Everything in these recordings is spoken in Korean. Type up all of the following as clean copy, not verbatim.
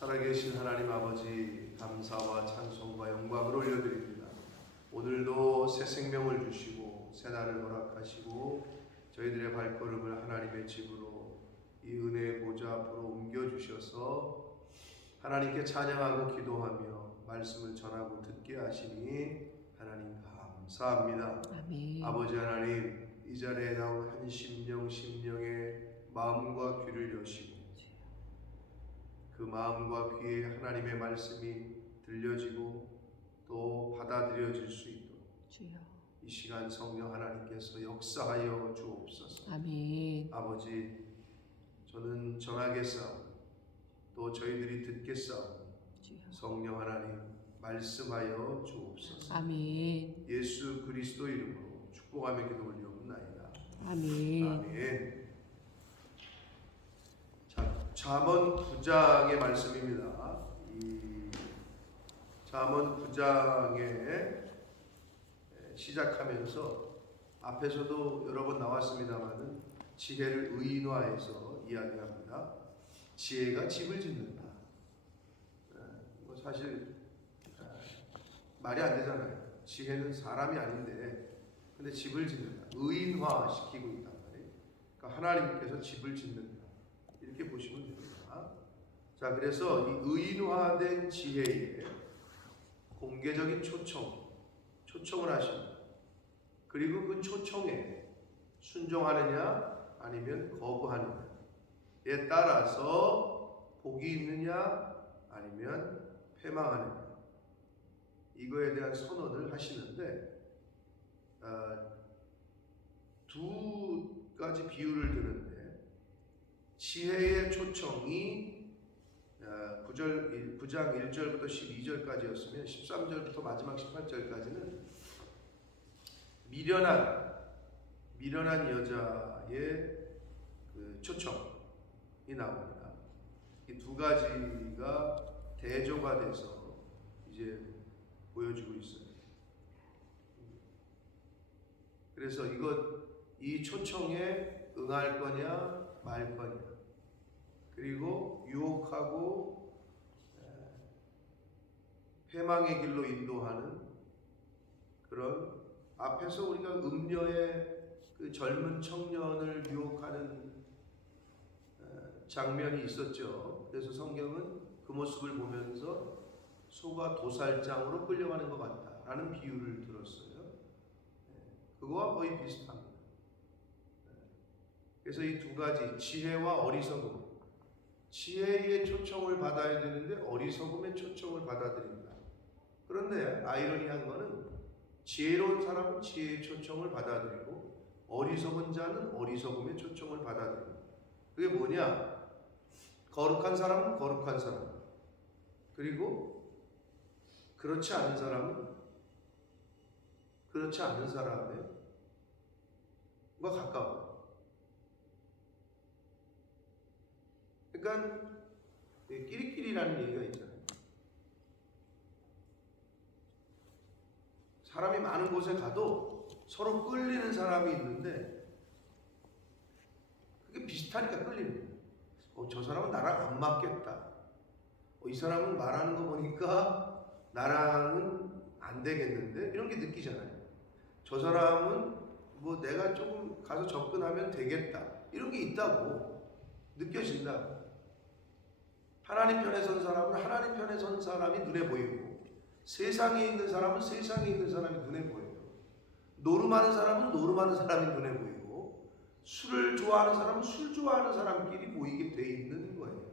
살아계신 하나님 아버지, 감사와 찬송과 영광을 올려드립니다. 오늘도 새 생명을 주시고 새 날을 허락하시고 저희들의 발걸음을 하나님의 집으로 이 은혜의 보좌 앞으로 옮겨주셔서 하나님께 찬양하고 기도하며 말씀을 전하고 듣게 하시니 하나님 감사합니다. 아멘. 아버지 하나님, 이 자리에 나온 한 심령의 마음과 귀를 여시고 그 마음과 귀에 하나님의 말씀이 들려지고 또 받아들여질 수 있도록 주여. 이 시간 성령 하나님께서 역사하여 주옵소서. 아멘. 아버지, 저는 전하겠사오니 또 저희들이 듣겠사오니 주여. 성령 성령 하나님 말씀하여 주옵소서. 아멘. 예수 그리스도 이름으로 축복하며 기도 올려옵나이다. 아멘. 아멘. 잠언 9장의 말씀입니다. 이 잠언 9장에 시작하면서 앞에서도 여러 번 나왔습니다만은 지혜를 의인화해서 이야기합니다. 지혜가 집을 짓는다. 뭐 사실 말이 안 되잖아요. 지혜는 사람이 아닌데 근데 집을 짓는다. 의인화시키고 있단 말이에요. 그러니까 하나님께서 집을 짓는다. 이렇게 보시면 됩니다. 자, 그래서 이 의인화된 지혜에 공개적인 초청을 하십니다. 그리고 그 초청에 순종하느냐 아니면 거부하느냐에 따라서 복이 있느냐 아니면 패망하느냐 이거에 대한 선언을 하시는데 두 가지 비유를 드는데 지혜의 초청이 9장 1절부터 12절까지였으면 13절부터 마지막 18절까지는 미련한 여자의 그 초청이 나옵니다. 이 두 가지가 대조가 돼서 이제 보여지고 있어요. 그래서 이 초청에 응할 거냐 말 거냐, 그리고 유혹하고 패망의 길로 인도하는 그런 앞에서 우리가 음녀의 그 젊은 청년을 유혹하는 장면이 있었죠. 그래서 성경은 그 모습을 보면서 소가 도살장으로 끌려가는 것 같다라는 비유를 들었어요. 그거와 거의 비슷합니다. 그래서 이 두 가지 지혜와 어리석음, 지혜의 초청을 받아야 되는데 어리석음의 초청을 받아들인다. 그런데 아이러니한 거는 지혜로운 사람은 지혜의 초청을 받아들이고 어리석은 자는 어리석음의 초청을 받아들인다. 그게 뭐냐? 거룩한 사람은 거룩한 사람, 그리고 그렇지 않은 사람은 그렇지 않은 사람과 가까워. 그러니까 끼리끼리라는 얘기가 있잖아요. 사람이 많은 곳에 가도 서로 끌리는 사람이 있는데 그게 비슷하니까 끌리는 거예요. 저 사람은 나랑 안 맞겠다. 이 사람은 말하는 거 보니까 나랑은 안 되겠는데 이런 게 느끼잖아요. 저 사람은 뭐 내가 조금 가서 접근하면 되겠다. 이런 게 있다고 느껴진다고. 하나님 편에 선 사람은 하나님 편에 선 사람이 눈에 보이고, 세상에 있는 사람은 세상에 있는 사람이 눈에 보여요. 노름하는 사람은 노름하는 사람이 눈에 보이고, 술을 좋아하는 사람은 술 좋아하는 사람끼리 보이게 돼 있는 거예요.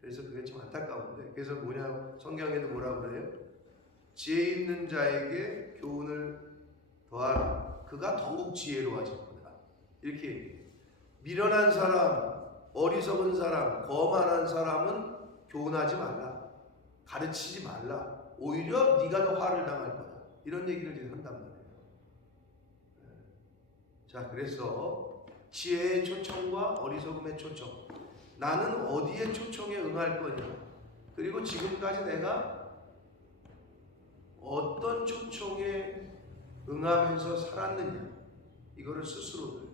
그래서 그게 좀 안타까운데, 그래서 성경에도 뭐라고 그래요? 지혜 있는 자에게 교훈을 더하라. 그가 더욱 지혜로워질 거다. 이렇게 얘기해요. 미련한 사람, 어리석은 사람, 거만한 사람은 교훈하지 말라. 가르치지 말라. 오히려 네가 더 화를 당할 거다. 이런 얘기를 지금 한단 말이에요. 자, 그래서 지혜의 초청과 어리석음의 초청. 나는 어디에 초청에 응할 거냐? 그리고 지금까지 내가 어떤 초청에 응하면서 살았느냐? 이거를 스스로들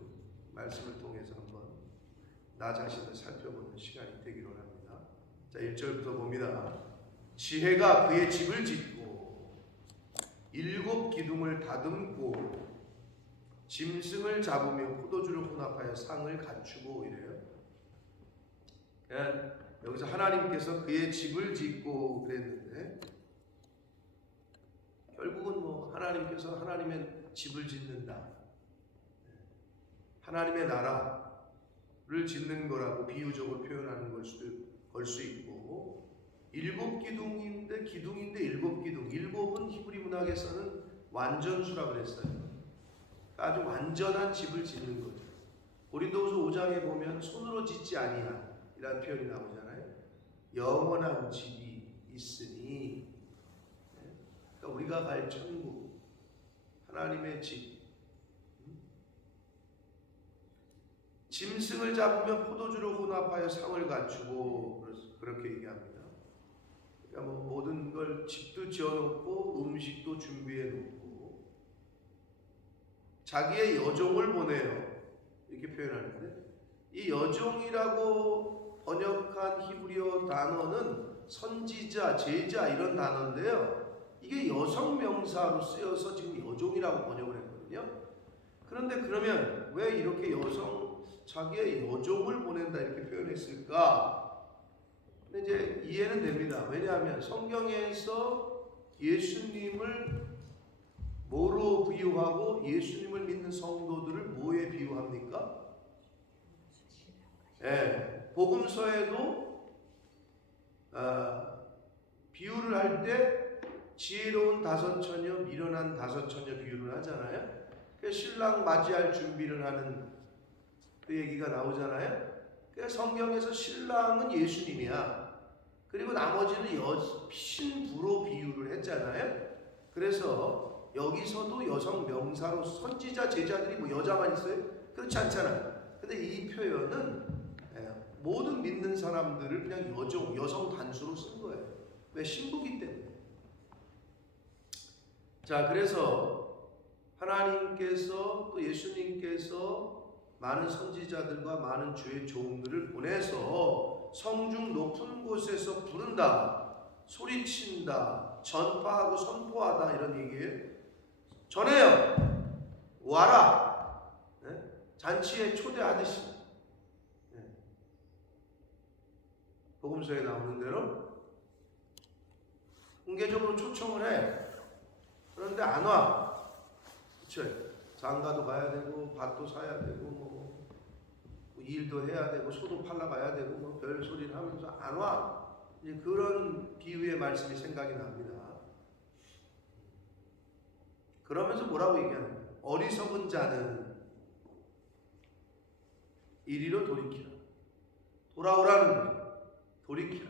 말씀을 통해서 한번 나 자신을 살펴보는 시간이 되기를 합니다. 자, 1절부터 봅니다. 지혜가 그의 집을 짓고 7 기둥을 다듬고 짐승을 잡으며 포도주를 혼합하여 상을 갖추고 이래요. 여기서 하나님께서 그의 집을 짓고 그랬는데 결국은 뭐 하나님께서 하나님의 집을 짓는다, 하나님의 나라를 짓는 거라고 비유적으로 표현하는 걸 수 있고, 7 기둥인데 7 기둥. 7은 히브리 문학에서는 완전수라고 그랬어요. 아주 완전한 집을 짓는 거죠. 고린도후서 5장에 보면 손으로 짓지 아니한 이라는 표현이 나오잖아요. 영원한 집이 있으니, 그러니까 우리가 갈 천국, 하나님의 집. 짐승을 잡으면 포도주를 혼합하여 상을 갖추고, 그렇게 얘기합니다. 그러니까 뭐 모든 걸 집도 지어놓고 음식도 준비해놓고 자기의 여종을 보내요, 이렇게 표현하는데, 이 여종이라고 번역한 히브리어 단어는 선지자, 제자 이런 단어인데요, 이게 여성 명사로 쓰여서 지금 여종이라고 번역을 했거든요. 그런데 그러면 왜 이렇게 자기의 여종을 보낸다 이렇게 표현했을까? 근데 이제 이해는 됩니다. 왜냐하면 성경에서 예수님을 뭐로 비유하고 예수님을 믿는 성도들을 뭐에 비유합니까? 복음서에도 비유를 할 때 지혜로운 5처녀, 미련한 5처녀 비유를 하잖아요. 신랑 맞이할 준비를 하는 그 얘기가 나오잖아요. 성경에서 신랑은 예수님이야. 그리고 나머지는 신부로 비유를 했잖아요. 그래서 여기서도 여성 명사로 선지자, 제자들이 뭐 여자만 있어요? 그렇지 않잖아요. 근데 이 표현은 모든 믿는 사람들을 그냥 여성 단수로 쓴 거예요. 왜? 신부기 때문에. 자, 그래서 하나님께서 또 예수님께서 많은 선지자들과 많은 주의 종들을 보내서 성중 높은 곳에서 부른다, 소리친다, 전파하고 선포하다 이런 얘기예요. 전해요. 와라. 잔치에 초대하듯이. 복음서에 나오는 대로 공개적으로 초청을 해. 그런데 안 와. 그렇죠? 장가도 가야 되고 밭도 사야 되고 뭐 일도 해야 되고 소도 팔러 가야 되고 뭐 별 소리를 하면서 안 와. 이제 그런 비유의 말씀이 생각이 납니다. 그러면서 뭐라고 얘기하는 거예요? 어리석은 자는 이리로 돌이키라. 돌아오라는 거예요. 돌이키라.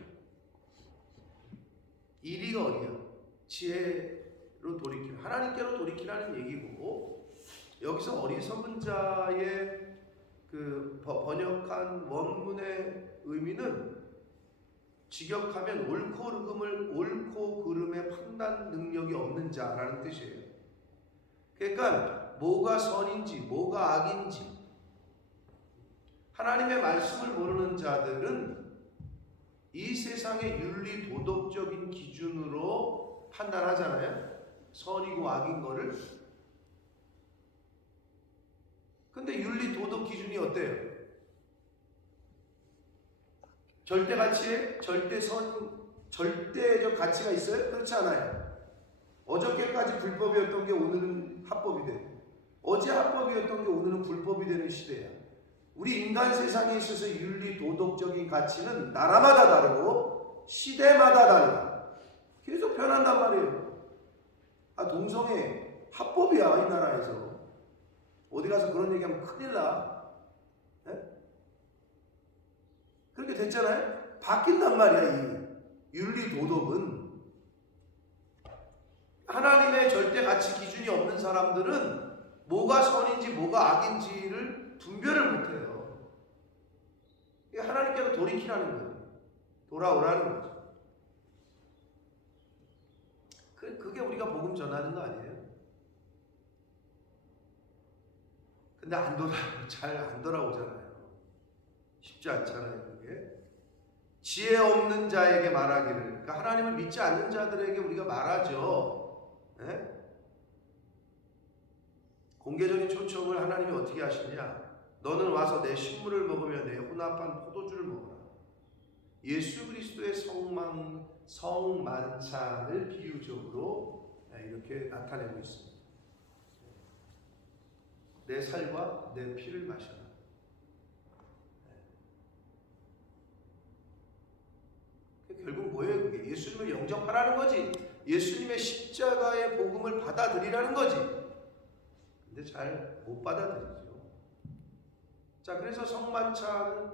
이리가 어디야? 지혜로 돌이키라. 하나님께로 돌이키라는 얘기고, 여기서 어리석은 자의 그 번역한 원문의 의미는 직역하면 옳고 그름의 판단 능력이 없는 자라는 뜻이에요. 그러니까 뭐가 선인지 뭐가 악인지 하나님의 말씀을 모르는 자들은 이 세상의 윤리 도덕적인 기준으로 판단하잖아요. 선이고 악인 거를. 근데 윤리 도덕 기준이 어때요? 절대 가치에 절대적 가치가 있어요? 그렇지 않아요. 어저께까지 불법이었던 게 오늘은 합법이 되고, 어제 합법이었던 게 오늘은 불법이 되는 시대야. 우리 인간 세상에 있어서 윤리 도덕적인 가치는 나라마다 다르고 시대마다 달라. 계속 변한단 말이에요. 동성애 합법이야, 이 나라에서. 어디 가서 그런 얘기하면 큰일 나. 그렇게 됐잖아요. 바뀐단 말이야. 이 윤리 도덕은 하나님의 절대 가치 기준이 없는 사람들은 뭐가 선인지 뭐가 악인지를 분별을 못해요. 하나님께로 돌이키라는 거예요. 돌아오라는 거죠. 그게 우리가 복음 전하는 거 아니에요? 근데 잘 안 돌아오잖아요. 쉽지 않잖아요, 그게. 지혜 없는 자에게 말하기를, 그러니까 하나님을 믿지 않는 자들에게 우리가 말하죠. 예? 공개적인 초청을 하나님이 어떻게 하시냐? 너는 와서 내 식물을 먹으며 내 혼합한 포도주를 먹어라. 예수 그리스도의 성만찬을 비유적으로 이렇게 나타내고 있습니다. 내 살과 내 피를 마셔라. 결국 뭐예요? 그게 예수님을 영접하라는 거지. 예수님의 십자가의 복음을 받아들이라는 거지. 근데 잘 못 받아들이죠. 자, 그래서 성만찬은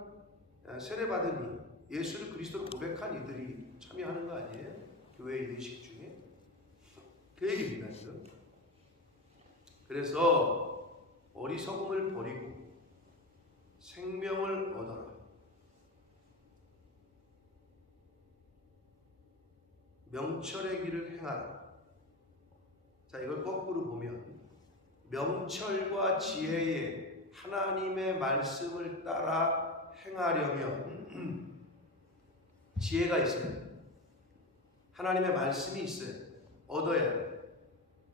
세례받은 이, 예수를 그리스도로 고백한 이들이 참여하는 거 아니에요? 교회 의식 중에. 그 얘기입니다, 지금. 그래서 어리석음을 버리고 생명을 얻어라. 명철의 길을 행하라. 자, 이걸 거꾸로 보면 명철과 지혜의 하나님의 말씀을 따라 행하려면 지혜가 있어야 돼. 하나님의 말씀이 있어야 돼. 얻어야 돼.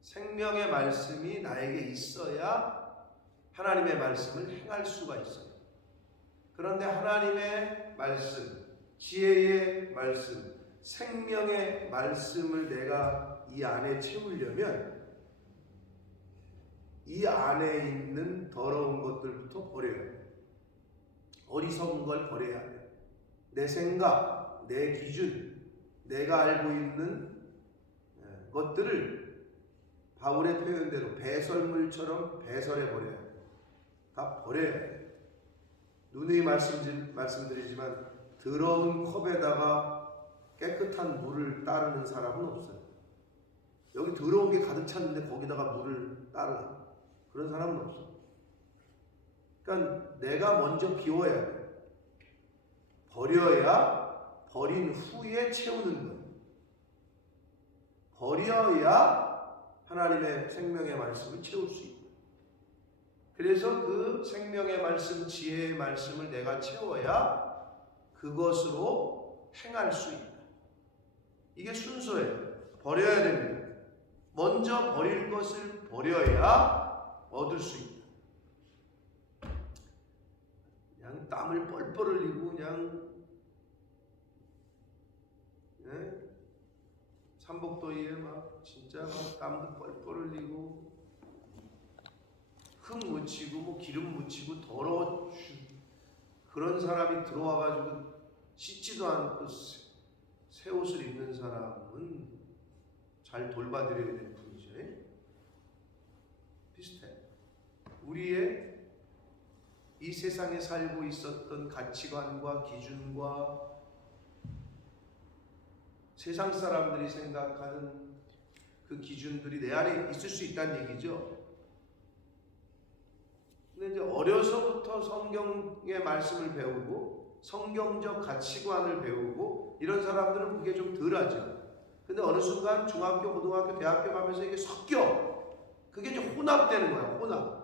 생명의 말씀이 나에게 있어야 하나님의 말씀을 행할 수가 있어요. 그런데 하나님의 말씀, 지혜의 말씀, 생명의 말씀을 내가 이 안에 채우려면 이 안에 있는 더러운 것들부터 버려야 돼. 어리석은 걸 버려야 돼. 내 생각, 내 기준, 내가 알고 있는 것들을 바울의 표현대로 배설물처럼 배설해 버려야 돼. 다 버려야 돼. 누누이 말씀드리지만 더러운 컵에다가 깨끗한 물을 따르는 사람은 없어요. 여기 더러운 게 가득 찼는데 거기다가 물을 따르라. 그런 사람은 없어. 그러니까 내가 먼저 비워야 돼. 버려야 버린 후에 채우는 거예요. 버려야 하나님의 생명의 말씀을 채울 수 있고. 그래서 그 생명의 말씀, 지혜의 말씀을 내가 채워야 그것으로 행할 수 있다. 이게 순서예요. 버려야 됩니다. 먼저 버릴 것을 버려야 얻을 수 있다. 그냥 땀을 뻘뻘 흘리고 그냥 삼복도에 막 진짜 막 땀도 뻘뻘 흘리고 흙 묻히고 뭐 기름 묻히고 더러워 그런 사람이 들어와가지고 씻지도 않고 새 옷을 입는 사람은 잘 돌봐드려야 되는 분이죠. 비슷해. 우리의 이 세상에 살고 있었던 가치관과 기준과 세상 사람들이 생각하는 그 기준들이 내 안에 있을 수 있다는 얘기죠. 근데 이제 어려서부터 성경의 말씀을 배우고 성경적 가치관을 배우고 이런 사람들은 그게 좀 덜하죠. 근데 어느 순간 중학교, 고등학교, 대학교 가면서 이게 섞여. 그게 이제 혼합되는 거야, 혼합.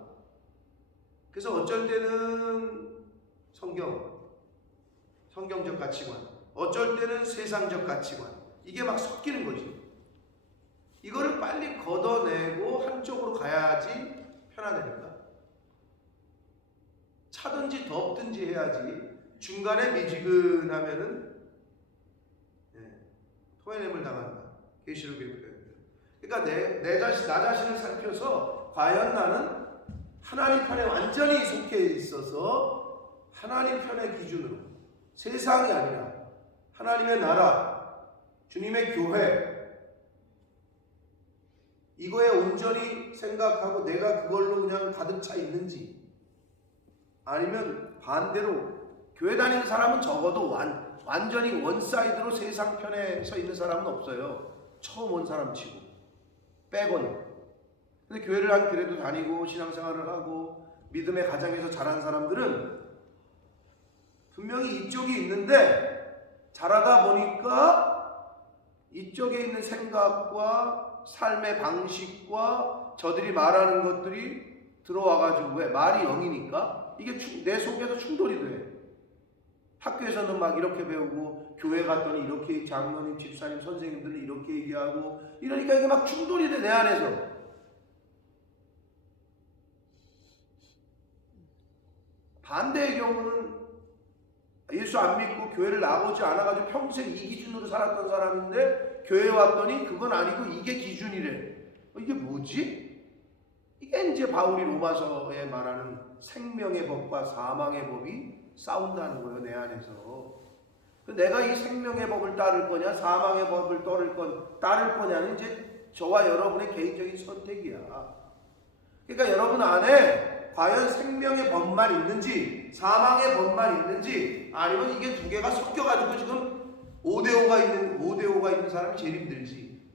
그래서 어쩔 때는 성경적 가치관, 어쩔 때는 세상적 가치관. 이게 막 섞이는 거지. 이거를 빨리 걷어내고 한쪽으로 가야지 편하다니까. 차든지 덮든지 해야지. 중간에 미지근하면은 토해냄을 당한다. 계시록의 표현. 그러니까 나 자신을 살펴서 과연 나는 하나님 편에 완전히 속해 있어서 하나님 편의 기준으로 세상이 아니라 하나님의 나라, 주님의 교회 이거에 온전히 생각하고 내가 그걸로 그냥 가득 차 있는지 아니면 반대로 교회 다니는 사람은 적어도 완전히 원사이드로 세상 편에 서 있는 사람은 없어요. 처음 온 사람 치고 빼고는. 근데 교회를 한 그래도 다니고 신앙생활을 하고 믿음의 가정에서 자란 사람들은 분명히 이쪽이 있는데 자라다 보니까 이쪽에 있는 생각과 삶의 방식과 저들이 말하는 것들이 들어와가지고 왜 말이 영이니까 이게 내 속에서 충돌이 돼. 학교에서는 막 이렇게 배우고 교회 갔더니 이렇게 장로님, 집사님, 선생님들은 이렇게 얘기하고 이러니까 이게 막 충돌이 돼 내 안에서. 반대의 경우는 예수 안 믿고 교회를 나오지 않아가지고 평생 이 기준으로 살았던 사람인데 교회에 왔더니 그건 아니고 이게 기준이래. 이게 뭐지? 이게 이제 바울이 로마서에 말하는 생명의 법과 사망의 법이 싸운다는 거예요, 내 안에서. 내가 이 생명의 법을 따를 거냐, 사망의 법을 따를 거냐는 이제 저와 여러분의 개인적인 선택이야. 그러니까 여러분 안에 과연 생명의 법만 있는지, 사망의 법만 있는지, 아니면 이게 두 개가 섞여가지고 지금 5대5가 있는 사람이 제일 힘들지.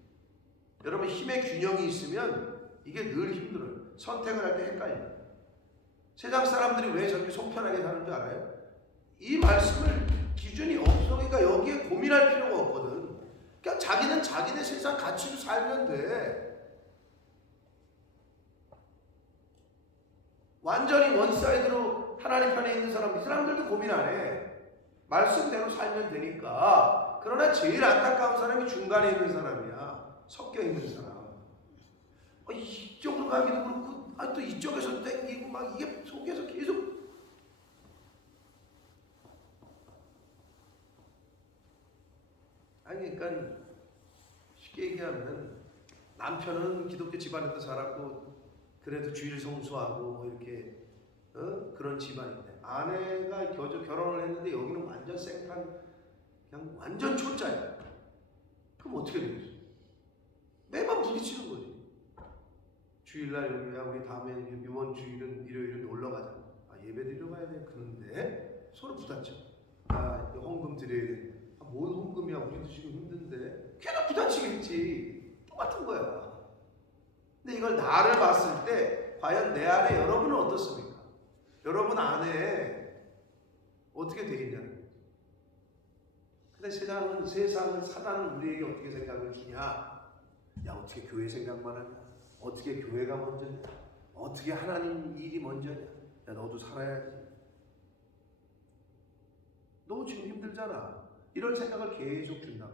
여러분 힘의 균형이 있으면 이게 늘 힘들어요. 선택을 할 때 헷갈려요. 세상 사람들이 왜 저렇게 속편하게 사는 줄 알아요? 이 말씀을 기준이 없어. 그러니까 여기에 고민할 필요가 없거든. 그러니까 자기는 자기네 세상 가치로 살면 돼. 완전히 원사이드로 하나님 편에 있는 사람, 이 사람들도 고민 안 해. 말씀대로 살면 되니까. 그러나 제일 안타까운 사람이 중간에 있는 사람이야. 섞여 있는 사람. 이쪽으로 가기도 그렇고, 또 이쪽에서 땡기고 막 이게 속에서 계속. 아니 그러니까 쉽게 얘기하면 남편은 기독교 집안에서 자랐고 그래도 주일 성수하고 뭐 이렇게 그런 집안인데 아내가 결혼을 했는데 여기는 완전 생판 그냥 완전 초짜야. 그럼 어떻게 되겠어? 매번 부딪히는 거지. 주일날 여기야 우리 다음에 이번 주일은 일요일은 놀러 가자. 예배 드리러 가야 돼. 그런데 서로 부딪혀. 헌금 드려야 돼. 뭔 헌금이야? 우리도 지금 힘든데. 걔도 부딪히겠지. 똑같은 거야. 근데 이걸 나를 봤을 때 과연 내 안에 여러분은 어떻습니까? 여러분 안에 어떻게 되겠냐는 거예요. 근데 세상은 사단은 우리에게 어떻게 생각을 주냐? 야 어떻게 교회 생각만 하냐? 어떻게 교회가 먼저냐? 어떻게 하나님 일이 먼저냐? 야 너도 살아야지. 너 지금 힘들잖아. 이런 생각을 계속 준다고.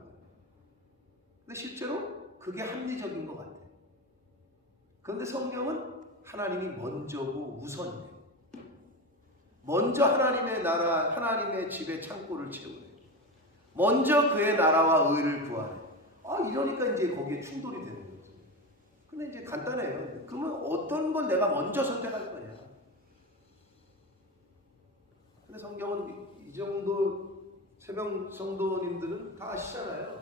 근데 실제로 그게 합리적인 것 같아. 그런데 성경은 하나님이 먼저고 우선이에요. 먼저 하나님의 나라, 하나님의 집에 창고를 채우래. 먼저 그의 나라와 의를 구하래. 이러니까 이제 거기에 충돌이 되는 거지. 근데 이제 간단해요. 그러면 어떤 걸 내가 먼저 선택할 거냐? 근데 성경은 이 정도 새벽 성도님들은 다 아시잖아요.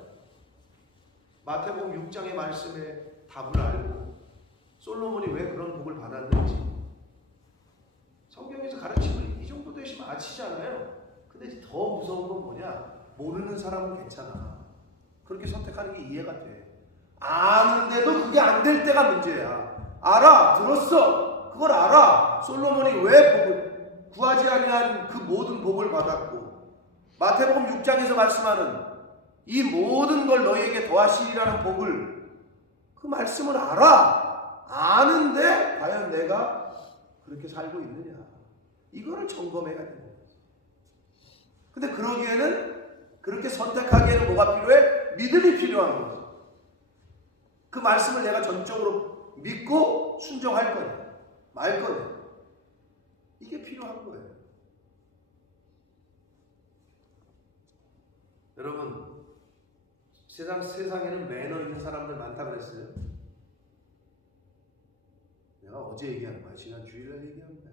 마태복음 6장의 말씀에 답을 알고 솔로몬이 왜 그런 복을 받았는지 성경에서 가르침을 이 정도 되시면 아시잖아요. 근데 더 무서운 건 뭐냐? 모르는 사람은 괜찮아. 그렇게 선택하는 게 이해가 돼. 아는데도 그게 안 될 때가 문제야. 알아, 들었어. 그걸 알아. 솔로몬이 왜 복을 구하지 아니한 그 모든 복을 받았고 마태복음 6장에서 말씀하는 이 모든 걸 너희에게 더하시리라는 복을 그 말씀을 알아. 아는데 과연 내가 그렇게 살고 있느냐? 이거를 점검해야 되는 거예요. 근데 그러기에는 그렇게 선택하기에는 뭐가 필요해? 믿음이 필요한 거죠. 그 말씀을 내가 전적으로 믿고 순종할 거냐? 말 거냐? 이게 필요한 거예요. 여러분, 세상에는 매너 있는 사람들 많다 그랬어요. 내가 어제 얘기한 거야. 지난 주일날 얘기한 거야.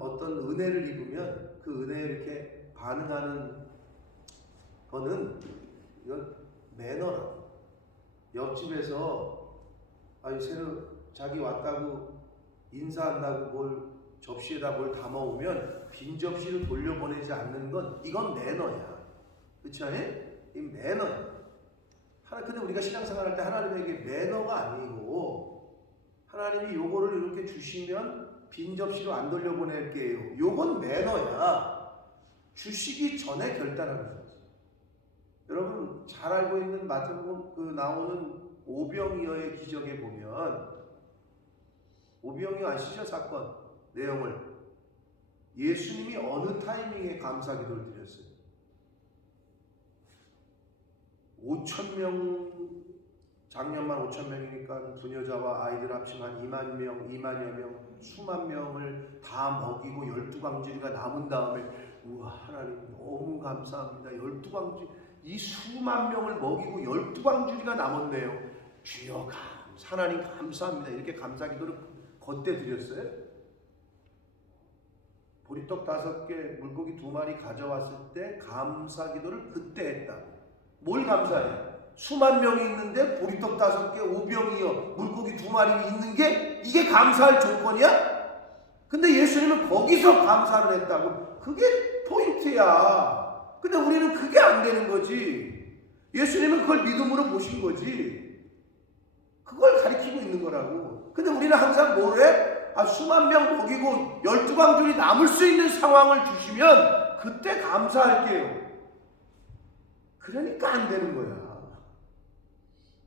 어떤 은혜를 입으면 그 은혜에 이렇게 반응하는 거는 이건 매너라고. 옆집에서 새로 자기 왔다고 인사한다고 뭘 접시에다 뭘 담아오면 빈 접시를 돌려보내지 않는 건 이건 매너야. 그렇지 않아요? 이 매너야. 근데 우리가 신앙생활 할 때 하나님에게 매너가 아니고 하나님이 요거를 이렇게 주시면 빈 접시로 안 돌려보낼게요. 요건 매너야. 주시기 전에 결단하는 거죠. 여러분 잘 알고 있는 마태복음 나오는 오병이어의 기적에 보면 오병이어 아시죠? 사건 내용을 예수님이 어느 타이밍에 감사 기도를 드렸어요? 5,000명, 작년만 5,000명이니까 부녀자와 아이들 합치면 2만 명, 2만여 명, 수만 명을 다 먹이고 12광주리가 남은 다음에 우와 하나님 너무 감사합니다. 12광주리 이 수만 명을 먹이고 12광주리가 남았네요. 주여 하나님 감사합니다. 이렇게 감사 기도를 그때 드렸어요? 보리떡 5개, 물고기 2마리 가져왔을 때 감사 기도를 그때 했다. 뭘 감사해? 수만 명이 있는데 보리떡 5개, 5병이요, 물고기 2마리 있는 게 이게 감사할 조건이야? 근데 예수님은 거기서 감사를 했다고. 그게 포인트야. 근데 우리는 그게 안 되는 거지. 예수님은 그걸 믿음으로 보신 거지. 그걸 가리키고 있는 거라고. 근데 우리는 항상 뭘 해? 수만 명 먹이고 12광줄이 남을 수 있는 상황을 주시면 그때 감사할게요. 그러니까 안 되는 거야.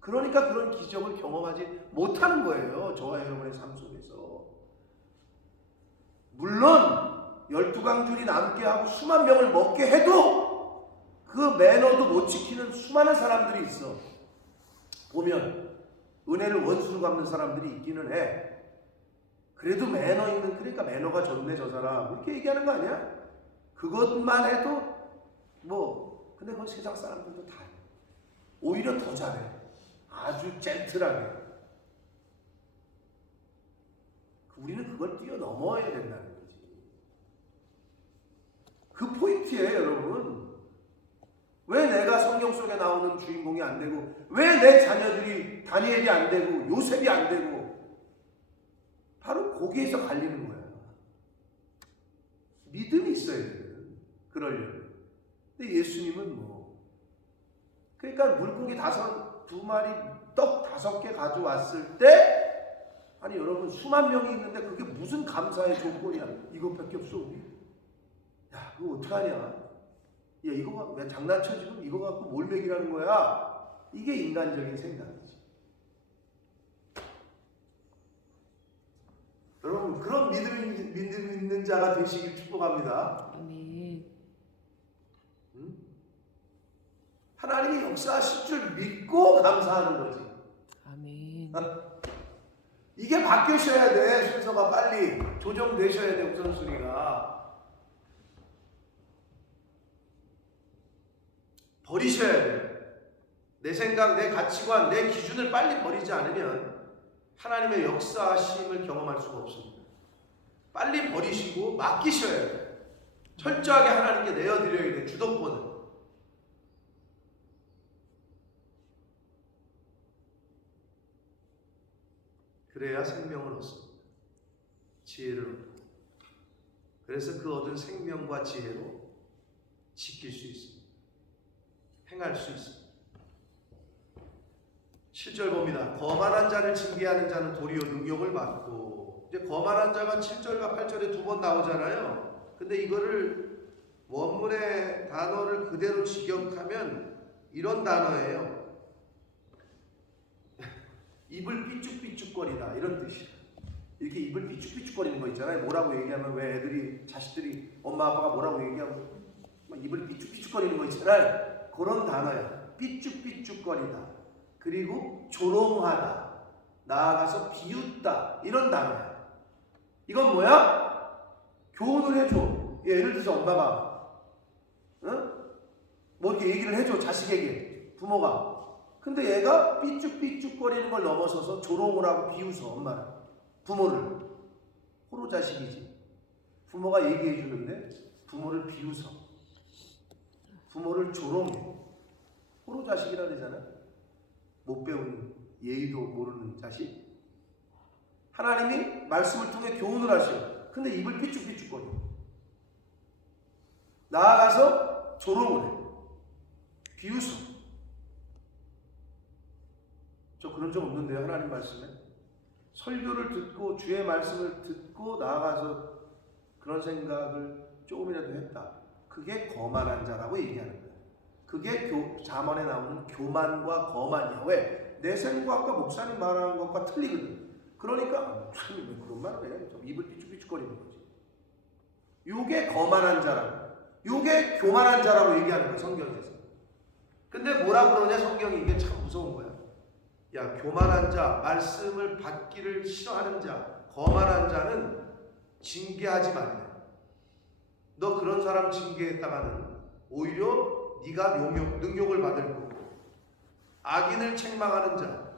그러니까 그런 기적을 경험하지 못하는 거예요. 저와 여러분의 삶 속에서. 물론 12광줄이 남게 하고 수만 명을 먹게 해도 그 매너도 못 지키는 수많은 사람들이 있어. 보면 은혜를 원수로 갚는 사람들이 있기는 해. 그래도 매너 있는, 그러니까 매너가 좋네 저 사람 이렇게 얘기하는 거 아니야? 그것만 해도 뭐 근데 그건 세상 사람들도 다 해. 오히려 더 잘해. 아주 젠틀하게. 우리는 그걸 뛰어넘어야 된다는 거지. 그 포인트예요 여러분. 왜 내가 성경 속에 나오는 주인공이 안 되고, 왜 내 자녀들이 다니엘이 안 되고 요셉이 안 되고, 바로 거기에서 갈리는 거야. 믿음이 있어야 돼요. 그러려면. 근데 예수님은 뭐, 그러니까 물고기 2마리, 떡 5개 가져왔을 때, 아니 여러분 수만 명이 있는데 그게 무슨 감사의 조건이야? 이것밖에 없어 우리? 야 그거 어떡하냐? 야 이거 왜 장난쳐 지금? 이거 갖고 뭘 먹이라는 거야? 이게 인간적인 생각이지. 여러분 그런 믿음 있는 자가 되시길 축복합니다. 아멘. 하나님이 역사하실 줄 믿고 감사하는 거지. 아멘. 이게 바뀌셔야 돼. 순서가 빨리 조정되셔야 돼. 우선순위가. 버리셔야 돼. 내 생각, 내 가치관, 내 기준을 빨리 버리지 않으면 하나님의 역사하심을 경험할 수가 없습니다. 빨리 버리시고 맡기셔야 돼요. 철저하게 하나님께 내어드려야 돼요. 주도권을. 그래야 생명을 얻습니다. 지혜를 얻고. 그래서 그 얻은 생명과 지혜로 지킬 수 있습니다. 행할 수 있습니다. 7절 봅니다. 거만한 자를 징계하는 자는 도리어 능욕을 받고. 이제 거만한 자가 7절과 8절에 2번 나오잖아요. 근데 이거를 원문의 단어를 그대로 직역하면 이런 단어예요. 입을 삐죽삐죽거리다 이런 뜻이야. 이렇게 입을 삐죽삐죽거리는 거 있잖아요. 뭐라고 얘기하면 왜 애들이 자식들이 엄마 아빠가 뭐라고 얘기하면 막 입을 삐죽삐죽거리는 거 있잖아요. 그런 단어야. 삐죽삐죽거리다. 그리고 조롱하다. 나아가서 비웃다. 이런 단어야. 이건 뭐야? 교훈을 해줘. 예를 들어서 엄마가 뭐 이렇게 얘기를 해줘. 자식에게. 부모가. 근데 얘가 삐죽삐죽거리는 걸 넘어서서 조롱을 하고 비웃어. 엄마는. 부모를. 호로 자식이지. 부모가 얘기해 주는데 부모를 비웃어. 부모를 조롱해. 호로 자식이라 그러잖아. 못 배운, 예의도 모르는 자식. 하나님이 말씀을 통해 교훈을 하셔. 근데 입을 삐죽삐죽거려. 나아가서 조롱을 해. 비웃어. 저 그런 적 없는데요. 하나님 말씀에. 설교를 듣고 주의 말씀을 듣고 나아가서 그런 생각을 조금이라도 했다. 그게 거만한 자라고 얘기하는 거예요. 그게 잠언에 나오는 교만과 거만이야. 왜? 내 생각과 목사님 말하는 것과 틀리거든. 그러니까 목사님 왜 그런 말을 해? 좀 입을 삐죽삐죽거리는 거지. 요게 거만한 자라고, 요게 교만한 자라고 얘기하는 거예요, 성경에서. 근데 뭐라 그러냐, 성경이. 이게 참 무서운 거야. 야, 교만한 자, 말씀을 받기를 싫어하는 자, 거만한 자는 징계하지 말래. 너 그런 사람 징계했다가는 오히려 네가 능욕을 받을 거고, 악인을 책망하는 자,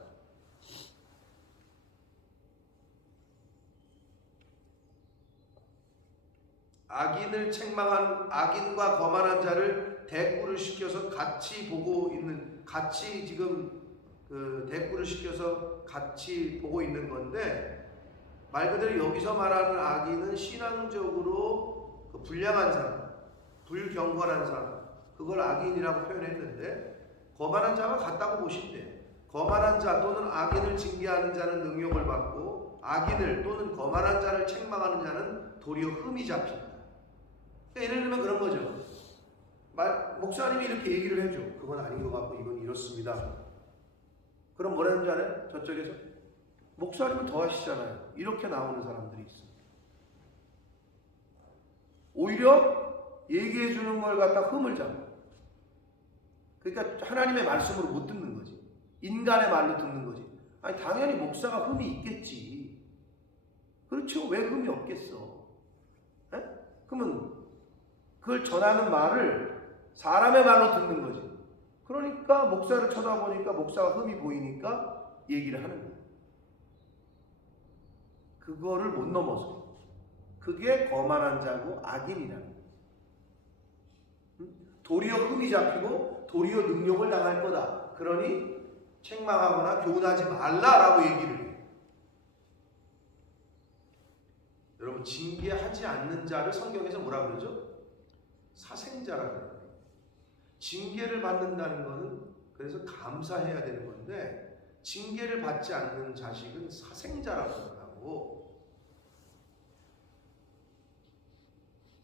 악인을 책망한 악인과 거만한 자를 대꾸를 시켜서 같이 보고 있는, 같이 지금 대꾸를 시켜서 같이 보고 있는 건데, 말 그대로 여기서 말하는 악인은 신앙적으로 불량한 사람, 불경건한 사람, 그걸 악인이라고 표현했는데, 거만한 자와 같다고 보시면 돼요. 거만한 자 또는 악인을 징계하는 자는 능욕을 받고, 악인을 또는 거만한 자를 책망하는 자는 도리어 흠이 잡힌다. 예를 들면 그런 거죠. 목사님이 이렇게 얘기를 해줘. 그건 아닌 것 같고 이건 이렇습니다. 그럼 뭐라는 줄 알아요? 저쪽에서 목사님은 더 하시잖아요. 이렇게 나오는 사람들이 있어요. 오히려 얘기해 주는 걸 갖다 흠을 잡아. 그러니까 하나님의 말씀으로 못 듣는 거지. 인간의 말로 듣는 거지. 아니 당연히 목사가 흠이 있겠지. 그렇죠. 왜 흠이 없겠어? 에? 그러면 그걸 전하는 말을 사람의 말로 듣는 거지. 그러니까 목사를 쳐다보니까 목사가 흠이 보이니까 얘기를 하는 거야. 그거를 못 넘어서. 그게 거만한 자고 악인이라는 거야. 도리어 흠이 잡히고 도리어 능욕을 당할 거다. 그러니 책망하거나 교훈하지 말라라고 얘기를 해요. 여러분, 징계하지 않는 자를 성경에서 뭐라 그러죠? 사생자라고 해요. 징계를 받는다는 것은 그래서 감사해야 되는 건데, 징계를 받지 않는 자식은 사생자라고 하고,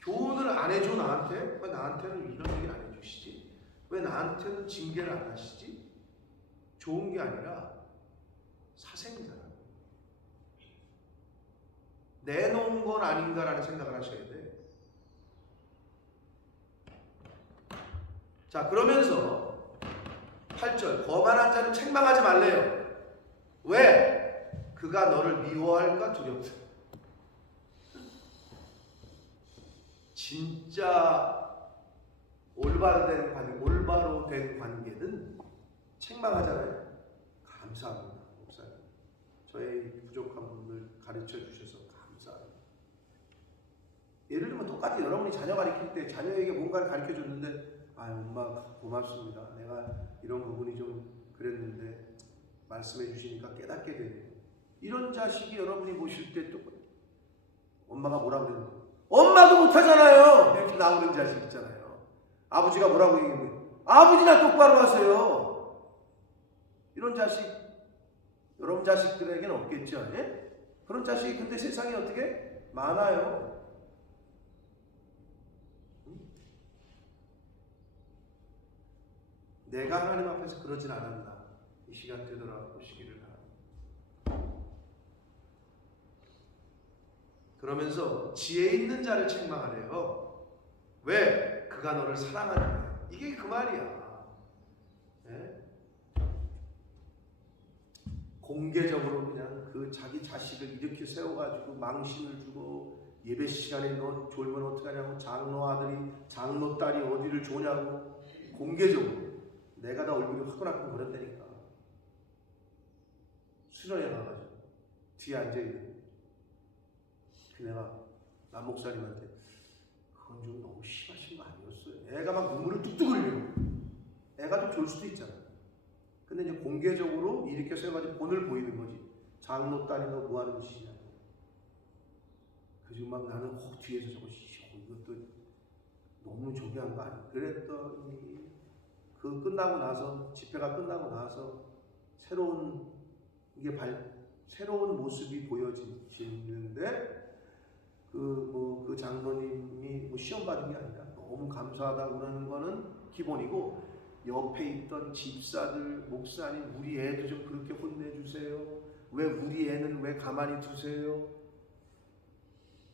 교훈을 안 해줘 나한테? 왜 나한테는 이런 얘기를 안 해주시지? 왜 나한테는 징계를 안 하시지? 좋은 게 아니라 사생자라고. 내놓은 건 아닌가라는 생각을 하셔야 돼. 자, 그러면서 8절, 거만한 자는 책망하지 말래요. 왜? 그가 너를 미워할까 두렵다. 진짜 올바로 된 관계는 책망하잖아요. 감사합니다, 목사님. 저의 부족한 부분을 가르쳐 주셔서 감사합니다. 예를 들면 똑같이 여러분이 자녀 가르칠 때 자녀에게 뭔가를 가르쳐 줬는데, 아유, 엄마 고맙습니다. 내가 이런 부분이 좀 그랬는데 말씀해 주시니까 깨닫게 되네요. 이런 자식이 여러분이 보실 때 또 엄마가 뭐라고 그러는데, 엄마도 못하잖아요. 이렇게 나오는 자식 있잖아요. 아버지가 뭐라고 얘기하면, 아버지나 똑바로 하세요. 이런 자식 여러분 자식들에게는 없겠죠. 예? 그런 자식이 근데 세상에 어떻게 많아요. 내가 하나님 앞에서 그러진 않았나, 이 시간 되돌아보시기를 바랍니다. 그러면서 지혜 있는 자를 책망하래요. 왜? 그가 너를 사랑하니까. 이게 그 말이야. 네? 공개적으로 그냥 그 자기 자식을 이렇게 세워가지고 망신을 주고, 예배 시간에 너 졸면 어떡하냐고, 장로 아들이 장로 딸이 어디를 조냐고 공개적으로. 내가 다 얼굴이 화끈화끈 거렸다니까. 수련회 가가지고 뒤에 앉아있는 내가 남 목사님한테, 그건 좀 너무 심하신 거 아니었어요? 애가 막 눈물을 뚝뚝 흘려. 애가 좀 졸 수도 있잖아. 근데 이제 공개적으로 이렇게 세워가지고 본을 보이는 거지. 장로 딸이 너 뭐 하는 짓이냐고. 그래서 막 나는 뒤에서 저거 이것도 너무 저기 한 거 아니야? 그랬더니 그 끝나고 나서, 집회가 끝나고 나서 새로운 모습이 보여지는데, 그 장로님이 시험 받은 게 아니라 너무 감사하다고 그러는 거는 기본이고, 옆에 있던 집사들, 목사님, 우리 애도 좀 그렇게 혼내주세요. 왜 우리 애는 왜 가만히 두세요?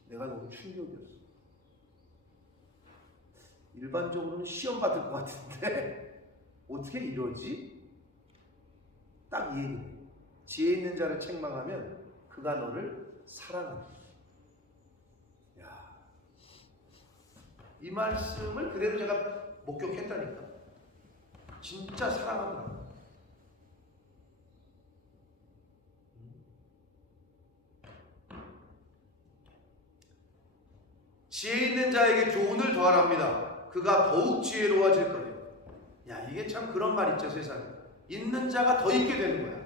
내가 너무 충격이었어. 일반적으로는 시험 받을 것 같은데 어떻게 이러지? 딱 이 얘기네. 지혜 있는 자를 책망하면 그가 너를 사랑한다. 야, 이 말씀을 그대로 제가 목격했다니까. 진짜 사랑하더라고요. 지혜 있는 자에게 교훈을 더하랍니다. 그가 더욱 지혜로워질 거예요. 야, 이게 참 그런 말 있죠, 세상에. 있는 자가 더 있게 되는 거야.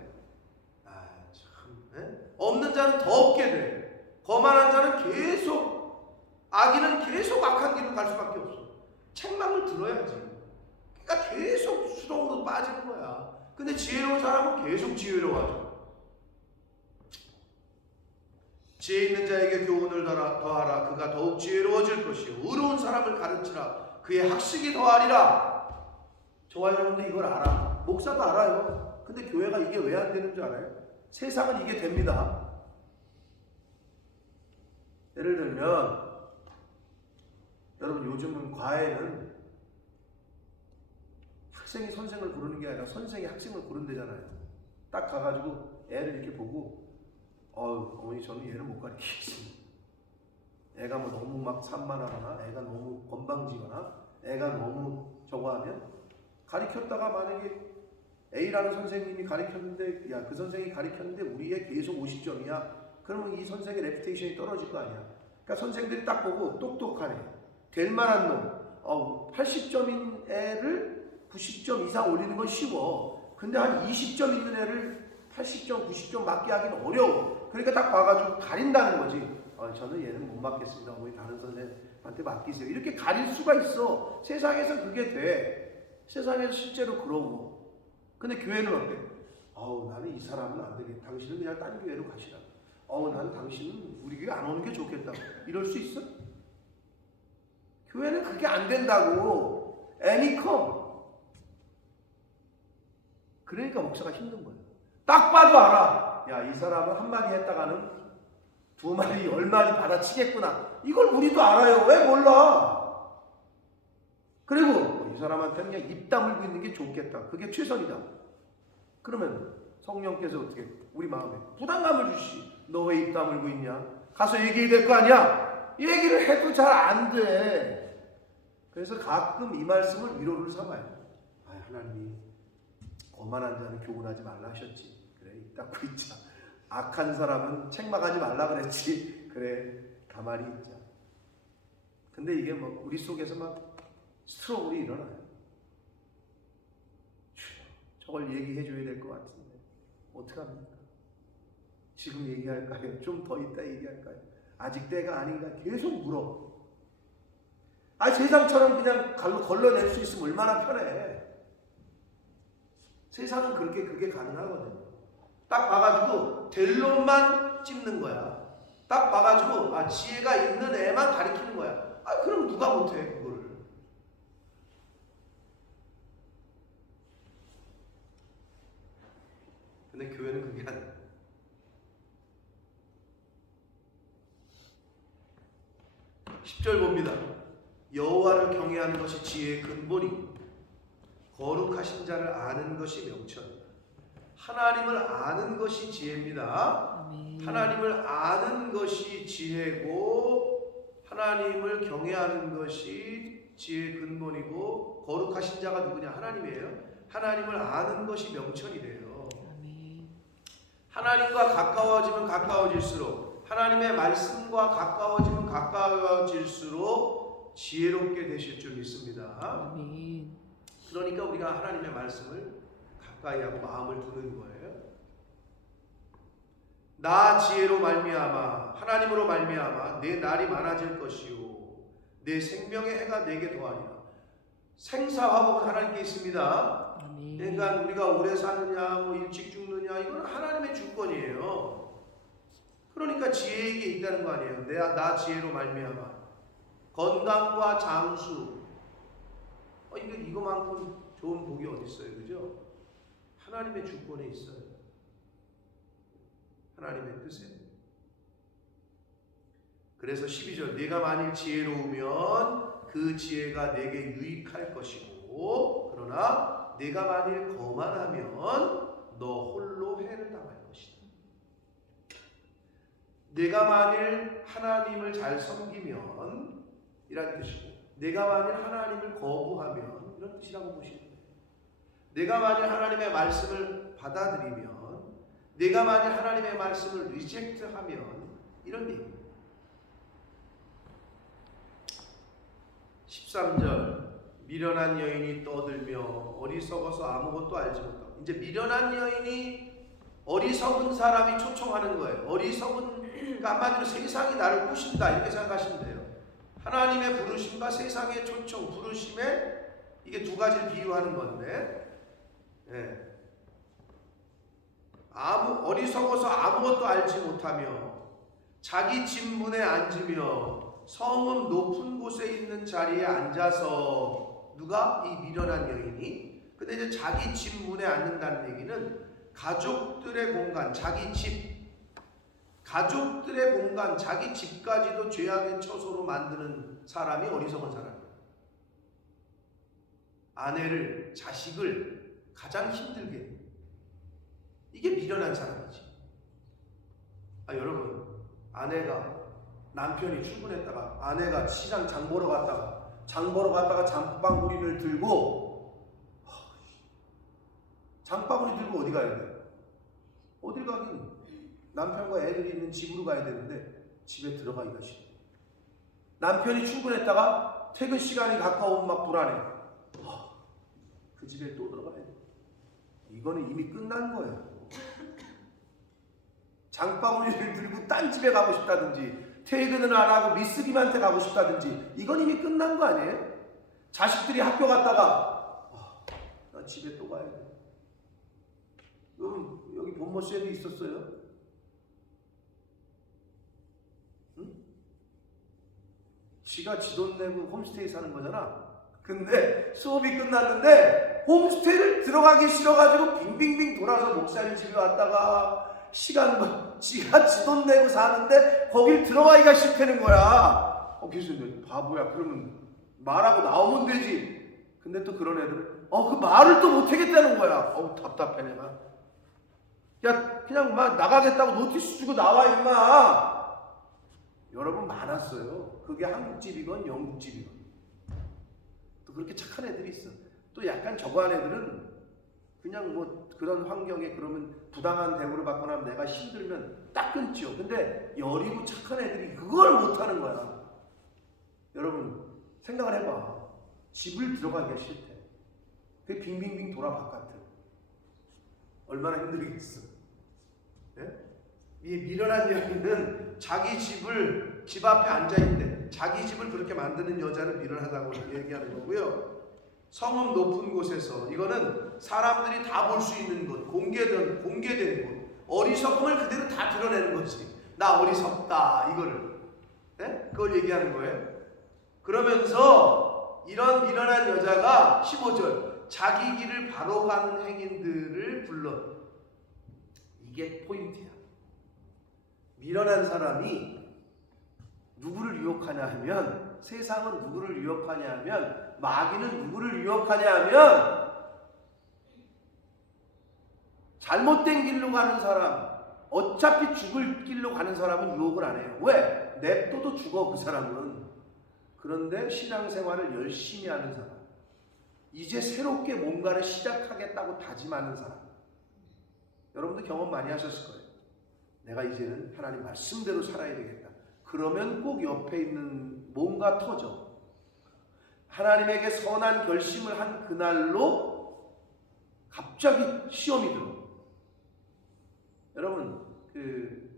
아, 참. 에? 없는 자는 더 없게 돼. 거만한 자는 계속, 악인은 계속 악한 길로 갈 수밖에 없어. 책망을 들어야지. 그러니까 계속 수렁으로 빠지는 거야. 근데 지혜로운 사람은 계속 지혜로워져. 지혜 있는 자에게 교훈을 더하라. 그가 더욱 지혜로워질 것이요. 의로운 사람을 가르치라. 그의 학식이 더하리라. 저와 여러분도 이걸 알아. 목사도 알아요. 근데 교회가 이게 왜 안 되는 줄 알아요? 세상은 이게 됩니다. 예를 들면 여러분 요즘은 과외는 학생이 선생을 고르는 게 아니라 선생이 학생을 고른대잖아요. 딱 가가지고 애를 이렇게 보고 어머니 저는 얘를 못 가르치겠습니다. 애가 뭐 너무 막 산만하거나 애가 너무 건방지거나 애가 너무 저거 하면 가르쳤다가 만약에 A라는 선생님이 가르쳤는데 야, 그 선생이 가르쳤는데 우리 애 계속 50점이야. 그러면 이 선생의 레퓨테이션이 떨어질 거 아니야. 그러니까 선생들이 딱 보고 똑똑하네. 될 만한 놈. 80점인 애를 90점 이상 올리는 건 쉬워. 근데 한 20점 있는 애를 80점, 90점 맞게 하기는 어려워. 그러니까 딱 봐가지고 가린다는 거지. 저는 얘는 못 맡겠습니다. 우리 다른 선생님한테 맡기세요. 이렇게 가릴 수가 있어. 세상에서 그게 돼. 세상에서 실제로 그러고. 근데 교회는 어때? 나는 이 사람은 안 되겠다. 당신은 그냥 딴 교회로 가시라. 나는 당신은 우리 교회 안 오는 게 좋겠다. 이럴 수 있어? 교회는 그게 안 된다고. 애니컴. 그러니까 목사가 힘든 거예요. 딱 봐도 알아. 야, 이 사람은 한 마디 했다가는 2마디, 10마디 받아치겠구나. 이걸 우리도 알아요. 왜 몰라? 그리고 이 사람한테는 그냥 입 다물고 있는 게 좋겠다. 그게 최선이다. 그러면 성령께서 어떻게 우리 마음에 부담감을 주시. 너 왜 입 다물고 있냐? 가서 얘기해야 될 거 아니야? 얘기를 해도 잘 안 돼. 그래서 가끔 이 말씀을 위로를 삼아요. 하나님이 거만한 자는 교훈하지 말라 하셨지. 그래, 입 닫고 있자. 악한 사람은 책망하지 말라 그랬지. 그래, 가만히 있자. 근데 이게 뭐 우리 속에서 막 스트로크가 일어나요. 저걸 얘기해 줘야 될 것 같은데 어떡합니까? 지금 얘기할까요? 좀 더 있다 얘기할까요? 아직 때가 아닌가? 계속 물어. 세상처럼 그냥 걸러낼 수 있으면 얼마나 편해. 세상은 그게 가능하거든요. 딱 봐가지고 될 놈만 찝는 거야. 딱 봐가지고 지혜가 있는 애만 가리키는 거야. 그럼 누가 못해 그거를. 근데 교회는 그게 아니야. 10절 봅니다. 여호와를 경외하는 것이 지혜의 근본이고 거룩하신 자를 아는 것이 명철. 하나님을 아는 것이 지혜입니다. 아멘. 하나님을 아는 것이 지혜고 하나님을 경외하는 것이 지혜의 근본이고 거룩하신 자가 누구냐? 하나님이에요. 하나님을 아는 것이 명철이래요. 아멘. 하나님과 가까워지면 가까워질수록 하나님의 말씀과 가까워지면 가까워질수록 지혜롭게 되실 줄 믿습니다. 아멘. 그러니까 우리가 하나님의 말씀을 가까이 하고 마음을 두는 거예요. 나 지혜로 말미암아 하나님으로 말미암아 내 날이 많아질 것이요 내 생명의 해가 내게 더하리라. 생사화복은 하나님께 있습니다. 아멘. 그러니까 우리가 오래 사느냐 뭐 일찍 죽느냐 이건 하나님의 주권이에요. 그러니까 지혜에게 있다는 거 아니에요. 나 지혜로 말미암아 건강과 장수 이거만큼 좋은 복이 어디 있어요, 그죠? 하나님의 주권에 있어요. 하나님의 뜻에. 그래서 12절 네가 만일 지혜로우면 그 지혜가 내게 유익할 것이고 그러나 네가 만일 거만하면 너 홀로 해를 당할 것이다. 네가 만일 하나님을 잘 섬기면 이란 뜻이고 네가 만일 하나님을 거부하면 이런 뜻이라고 보시면 돼요. 네가 만일 하나님의 말씀을 받아들이면 네가 만일 하나님의 말씀을 리젝트하면 이런 얘기입니다. 13절 미련한 여인이 떠들며 어리석어서 아무것도 알지 못하고 이제 미련한 여인이 어리석은 사람이 초청하는 거예요. 어리석은 그러니까 한마디로 세상이 나를 꼬신다 이렇게 생각하시면 돼요. 하나님의 부르심과 세상의 초청 부르심에 이게 두 가지를 비유하는 건데 어리석어서 아무것도 알지 못하며 자기 집 문에 앉으며 성읍 높은 곳에 있는 자리에 앉아서 누가? 이 미련한 여인이. 근데 이제 자기 집 문에 앉는다는 얘기는 가족들의 공간, 자기 집, 가족들의 공간, 자기 집까지도 죄악의 처소로 만드는 사람이 어리석은 사람이에요. 아내를, 자식을 가장 힘들게. 이게 미련한 사람이지. 여러분, 남편이 출근했다가 아내가 시장 장 보러 갔다가 장바구니를 들고 어디 가야 돼? 어딜 가긴 남편과 애들이 있는 집으로 가야 되는데 집에 들어가기가 싫어. 남편이 출근했다가 퇴근 시간이 가까우면 막 불안해. 그 집에 또 들어가야 돼. 이거는 이미 끝난 거예요. 장바구니를 들고 딴 집에 가고 싶다든지 퇴근을 안 하고 미쓰김한테 가고 싶다든지 이건 이미 끝난 거 아니에요? 자식들이 학교 갔다가 나 집에 또 가야 돼. 여기 본모씨에도 있었어요? 응? 지가 지 돈 내고 홈스테이 사는 거잖아. 근데 수업이 끝났는데 홈스테이를 들어가기 싫어가지고 빙빙빙 돌아서 목사님 집에 왔다가 지가 지 돈 내고 사는데 거길 들어가기가 싫다는 거야. 교수님 바보야. 그러면 말하고 나오면 되지. 근데 또 그런 애들은 그 말을 또 못하겠다는 거야. 답답해 내가. 야 그냥 막 나가겠다고 노티스 주고 나와 임마. 여러분 많았어요. 그게 한국집이건 영국집이건. 또 그렇게 착한 애들이 있어. 또 약간 저거한 애들은 그냥 뭐 그런 환경에 그러면 부당한 대우를 받거나 하면 내가 힘들면 딱 끊죠. 근데 여리고 착한 애들이 그걸 못하는 거야. 여러분 생각을 해봐. 집을 들어가기가 싫대. 그게 빙빙빙 돌아 바깥을. 얼마나 힘들겠어. 이 미련한 여인은 자기 집을 집 앞에 앉아있는데 자기 집을 그렇게 만드는 여자를 미련하다고 얘기하는 거고요. 성읍 높은 곳에서 이거는 사람들이 다 볼 수 있는 곳, 공개된 곳, 어리석음을 그대로 다 드러내는 거지. 나 어리석다 이거를 그걸 얘기하는 거예요. 그러면서 이런 미련한 여자가 15절 자기 길을 바로 가는 행인들을 불러. 이게 포인트야. 미련한 사람이 누구를 유혹하냐 하면 세상은 누구를 유혹하냐 하면 마귀는 누구를 유혹하냐 하면 잘못된 길로 가는 사람, 어차피 죽을 길로 가는 사람은 유혹을 안 해요. 왜? 냅둬도 죽어 그 사람은. 그런데 신앙생활을 열심히 하는 사람, 이제 새롭게 뭔가를 시작하겠다고 다짐하는 사람, 여러분도 경험 많이 하셨을 거예요. 내가 이제는 하나님 말씀대로 살아야 되겠다. 그러면 꼭 옆에 있는 뭔가 터져. 하나님에게 선한 결심을 한 그날로 갑자기 시험이 들어. 여러분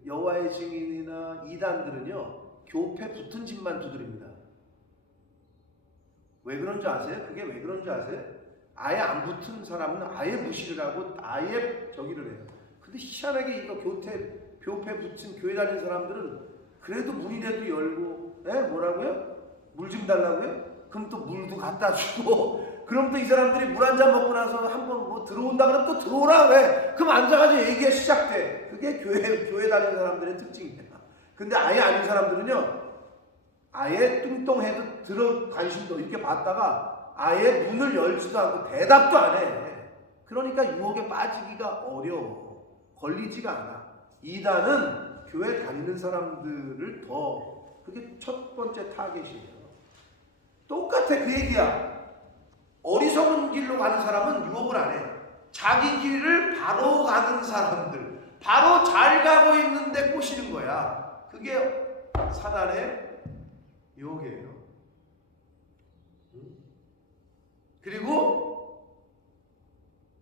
여호와의 증인이나 이단들은요 교패 붙은 집만 두드립니다. 왜 그런 줄 아세요? 그게 왜 그런 줄 아세요? 아예 안 붙은 사람은 아예 무시를 하고 아예 저기를 해요. 근데 희한하게 이거 교패 붙인 교회 다니는 사람들은 그래도 문이라도 열고 뭐라고요? 물 좀 달라고요? 그럼 또 물도 갖다 주고 그럼 또 이 사람들이 물 한 잔 먹고 나서 한번 뭐 들어온다 그러면 또 들어오라 왜? 그럼 앉아가지고 얘기가 시작돼. 그게 교회 다니는 사람들의 특징입니다. 근데 아예 아닌 사람들은요 아예 뚱뚱해도 들어 관심도 이렇게 봤다가 아예 문을 열지도 않고 대답도 안 해. 그러니까 유혹에 빠지기가 어려워. 걸리지가 않아. 이단은 교회 다니는 사람들을 더, 그게 첫 번째 타겟이에요. 똑같아, 그 얘기야. 어리석은 길로 가는 사람은 유혹을 안 해. 자기 길을 바로 가는 사람들, 바로 잘 가고 있는데 꼬시는 거야. 그게 사단의 유혹이에요. 그리고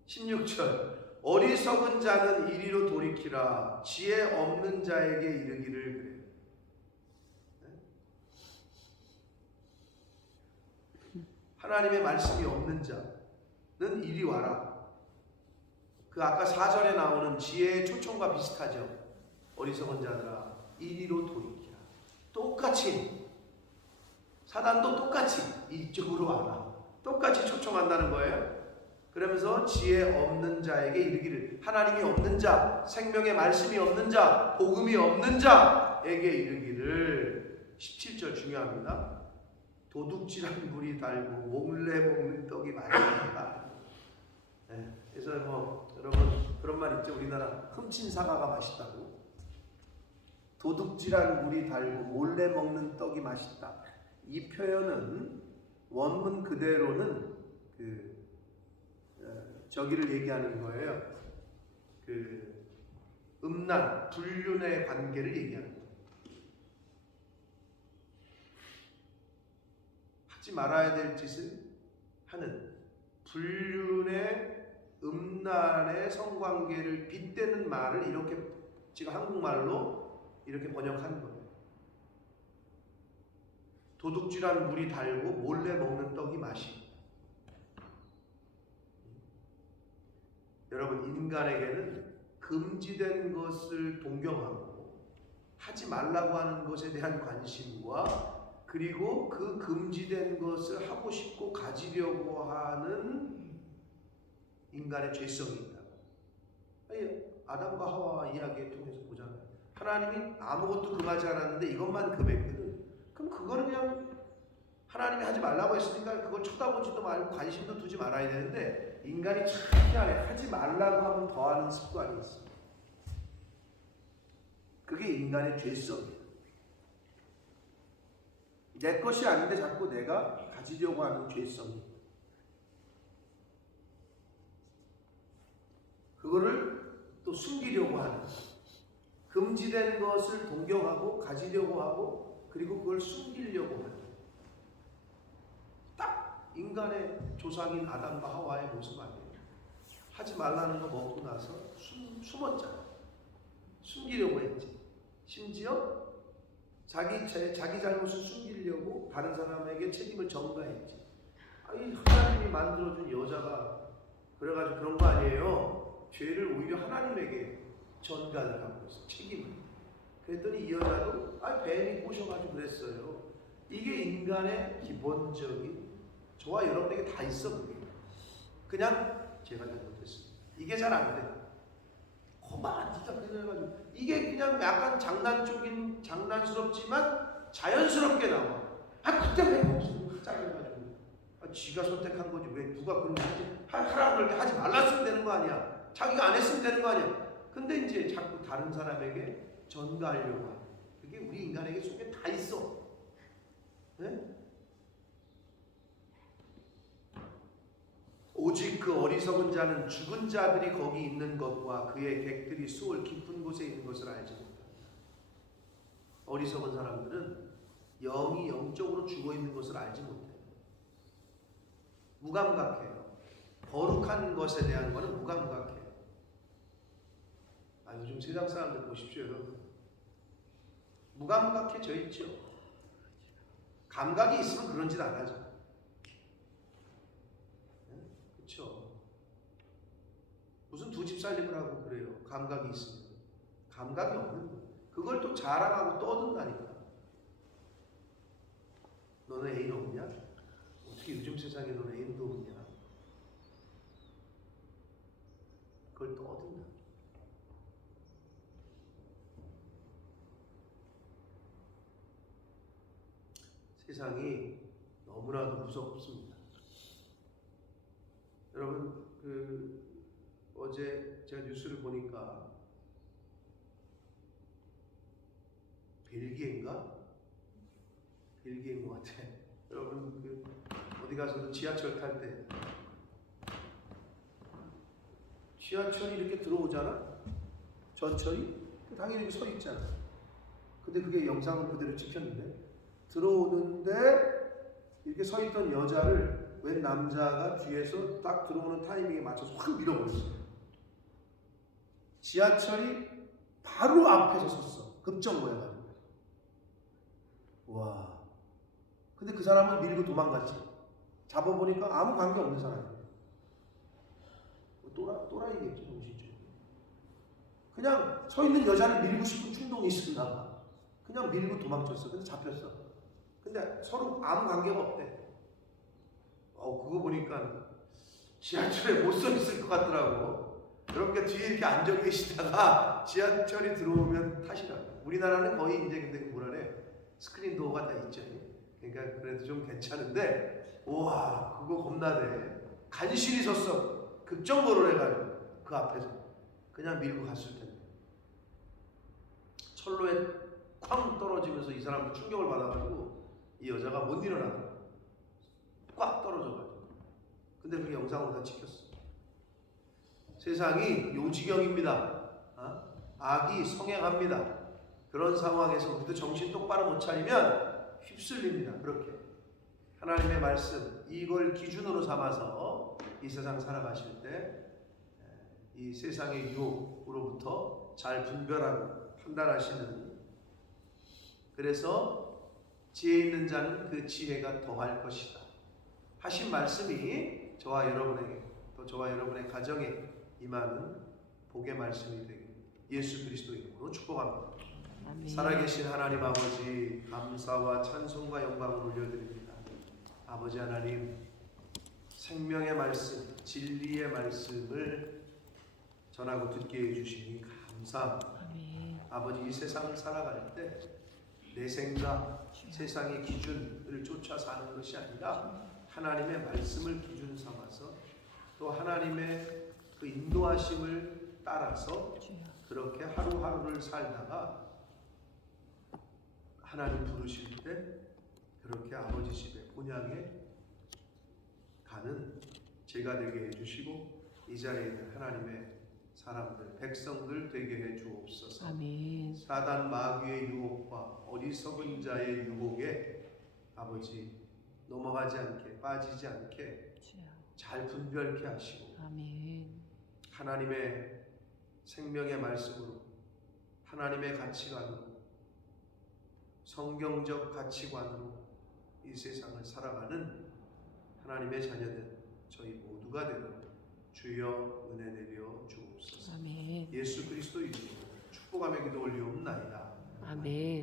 16절, 어리석은 자는 이리로 돌이키라, 지혜 없는 자에게 이르기를 그래. 하나님의 말씀이 없는 자는 이리 와라. 그 아까 4절에 나오는 지혜의 초청과 비슷하죠. 어리석은 자들아 이리로 돌이키라. 똑같이 사단도 똑같이 이쪽으로 와라. 똑같이 초청한다는 거예요. 그러면서 지혜 없는 자에게 이르기를, 하나님이 없는 자, 생명의 말씀이 없는 자, 복음이 없는 자에게 이르기를. 17절 중요합니다. 도둑질한 물이 달고 몰래 먹는 떡이 맛있다. 네, 그래서 여러분 그런 말 있죠. 우리나라 훔친 사과가 맛있다고. 도둑질한 물이 달고 몰래 먹는 떡이 맛있다. 이 표현은 원문 그대로는 저기를 얘기하는 거예요. 음란, 불륜의 관계를 얘기하는 거예요. 하지 말아야 될 짓을 하는, 불륜의 음란의 성관계를 빗대는 말을 이렇게 지금 한국말로 이렇게 번역한 거예요. 도둑질한 물이 달고 몰래 먹는 떡이 맛이. 여러분, 인간에게는 금지된 것을 동경하고 하지 말라고 하는 것에 대한 관심과 그리고 그 금지된 것을 하고 싶고 가지려고 하는 인간의 죄성이 있다. 아담과 하와 이야기를 통해서 보잖아요. 하나님이 아무것도 금하지 않았는데 이것만 금했거든. 그럼 그거는 그냥 하나님이 하지 말라고 했으니까 그걸 쳐다보지도 말고 관심도 두지 말아야 되는데, 인간이 참 희한해. 하지 말라고 하면 더하는 습관이 있어. 그게 인간의 죄성이에요. 내 것이 아닌데 자꾸 내가 가지려고 하는 죄성이. 그거를 또 숨기려고 하는, 금지된 것을 동경하고 가지려고 하고 그리고 그걸 숨기려고 하는, 딱 인간의 조상인 아담과 하와의 모습 아니에요. 하지 말라는 거 먹고 나서 숨었잖아. 숨기려고 했지. 심지어 자기 잘못을 숨기려고 다른 사람에게 책임을 전가했지. 아니, 하나님이 만들어준 여자가 그래가지고 그런 거 아니에요. 죄를 오히려 하나님에게 전가를 하고 있어, 책임을. 그랬더니 이 여자도 뱀이 꼬셔가지고 그랬어요. 이게 인간의 기본적인, 저와 여러분에게 다 있어. 그게 그냥 제가 잘못했습니다. 이게 잘 안 돼. 거만 진짜 그래가지고 이게 그냥 약간 장난스럽지만 자연스럽게 나와. 그때 왜 거기서 짜증나가지고 지가 선택한 거지 왜 누가 그런 거지? 하라고 그럴 때 하지 말랐으면 되는 거 아니야. 자기가 안 했으면 되는 거 아니야. 근데 이제 자꾸 다른 사람에게 전가하려고 하는, 그게 우리 인간에게 속에 다 있어. 네? 오직 그 어리석은 자는 죽은 자들이 거기 있는 것과 그의 객들이 수월 깊은 곳에 있는 것을 알지 못한다. 어리석은 사람들은 영이 영적으로 죽어 있는 것을 알지 못해요. 무감각해요. 거룩한 것에 대한 거는 무감각해요. 요즘 세상 사람들 보십시오, 여러분. 무감각해져 있죠. 감각이 있으면 그런 짓 안 하죠. 그렇죠. 무슨 두 집 살림을 하고 그래요. 감각이 있으면. 감각이 없는 거예요. 그걸 또 자랑하고 떠든다니까. 너는 애인 없냐? 어떻게 요즘 세상에 너는 애인도 없냐? 그걸 떠든다. 세상이 너무나도 무섭습니다. 여러분 어제 제가 뉴스를 보니까 벨기에인 것 같아. 여러분 어디 가서도 지하철 탈 때 지하철이 이렇게 들어오잖아. 전철이 당연히 이렇게 서 있잖아. 근데 그게 영상을 그대로 찍혔는데 들어오는데 이렇게 서 있던 여자를 웬 남자가 뒤에서 딱 들어오는 타이밍에 맞춰서 확 밀어버렸어. 지하철이 바로 앞에서 섰어. 급정거해가지고. 와. 근데 그 사람은 밀고 도망갔지. 잡아보니까 아무 관계 없는 사람이야. 또라이겠지, 정신적으로. 그냥 서 있는 여자를 밀고 싶은 충동이 있었나 봐. 그냥 밀고 도망쳤어. 근데 잡혔어. 근데 서로 아무 관계가 없대. 그거 보니까 지하철에 못 서 있을 것 같더라고. 그러니까 뒤에 이렇게 앉아 계시다가 지하철이 들어오면 타시라고. 우리나라는 거의 이제 근데 뭐라래? 스크린 도어가 다 있죠. 그러니까 그래도 좀 괜찮은데, 우와, 그거 겁나대. 간신히 섰어. 급정거를 해가지고 그 앞에서 그냥 밀고 갔을 텐데. 철로에 쾅 떨어지면서 이 사람도 충격을 받아가지고 이 여자가 못 일어나더라고. 꽉 떨어져가지고. 근데 그 영상으로 다 찍혔어. 세상이 요지경입니다. 악이 성행합니다. 그런 상황에서 우리도 정신 똑바로 못 차리면 휩쓸립니다. 그렇게 하나님의 말씀 이걸 기준으로 삼아서 이 세상 살아가실 때 이 세상의 유혹으로부터 잘 분별하고 판단하시는, 그래서 지혜 있는 자는 그 지혜가 더할 것이다 하신 말씀이 저와 여러분에게, 또 저와 여러분의 가정에 임하는 복의 말씀이 되길 예수 그리스도 이름으로 축복합니다. 아멘. 살아계신 하나님 아버지, 감사와 찬송과 영광을 올려드립니다. 아버지 하나님, 생명의 말씀, 진리의 말씀을 전하고 듣게 해주시니 감사합니다. 아멘. 아버지, 이 세상을 살아갈 때 내 생각, 세상의 기준을 쫓아 사는 것이 아니라 하나님의 말씀을 기준 삼아서 또 하나님의 그 인도하심을 따라서 그렇게 하루하루를 살다가 하나님 부르실 때 그렇게 아버지 집에 본향에 가는 제가 되게 해주시고 이 자리에 있는 하나님의 사람들, 백성들 되게 해 주옵소서. 아멘. 사단 마귀의 유혹과 어리석은 자의 유혹에 아버지 넘어가지 않게, 빠지지 않게 잘 분별케 하시고 아멘. 하나님의 생명의 말씀으로, 하나님의 가치관으로, 성경적 가치관으로 이 세상을 살아가는 하나님의 자녀들 저희 모두가 되도록 주여 은혜 내려 주옵소서. 아멘. 예수 그리스도 이름으로 축복하며 기도 올리옵나이다. 아멘.